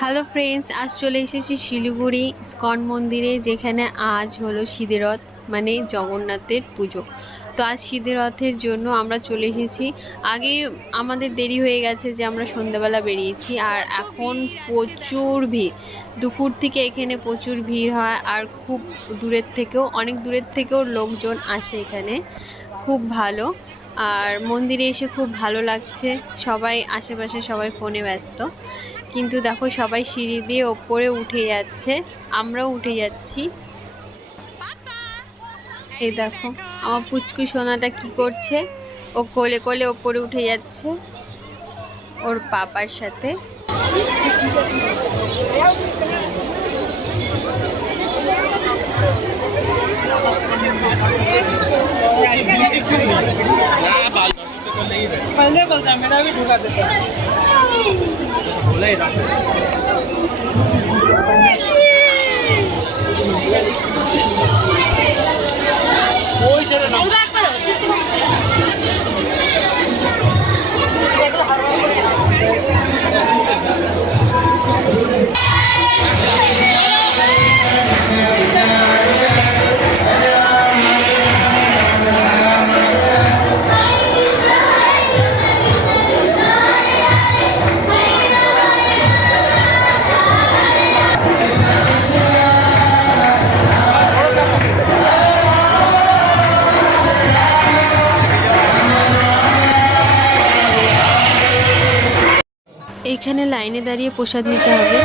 Hello friends, আজ চলে এসেছি শিলিগুড়ি ইস্কন মন্দিরে, যেখানে আজ হলো শীতের রথ মানে জগন্নাথের পুজো। তো আজ শীতের রথের জন্য আমরা চলে এসেছি। আগে আমাদের দেরি হয়ে গেছে যে আমরা সন্ধ্যাবেলা বেরিয়েছি, আর এখন প্রচুর ভিড়। দুপুর থেকে এখানে প্রচুর ভিড় হয়, আর খুব দূরের থেকেও অনেক দূরের থেকেও লোকজন আসে এখানে। খুব ভালো, আর মন্দিরে এসে খুব ভালো লাগছে। সবাই আশেপাশে সবাই ফোনে ব্যস্ত, কিন্তু দেখো সবাই সিঁড়ি দিয়ে ওপরে উঠে যাচ্ছে, আমরাও উঠে যাচ্ছি। এই দেখো আমার পুচকু সোনাটা কি করছে, ও কোলে কোলে ওপরে উঠে যাচ্ছে ওর পাপার সাথে। पहले बोलता मेरा भी ढुका देता बोला ही था। कोई से ना এইখানে লাইনে দাঁড়িয়ে প্রসাদ নিতে হবে।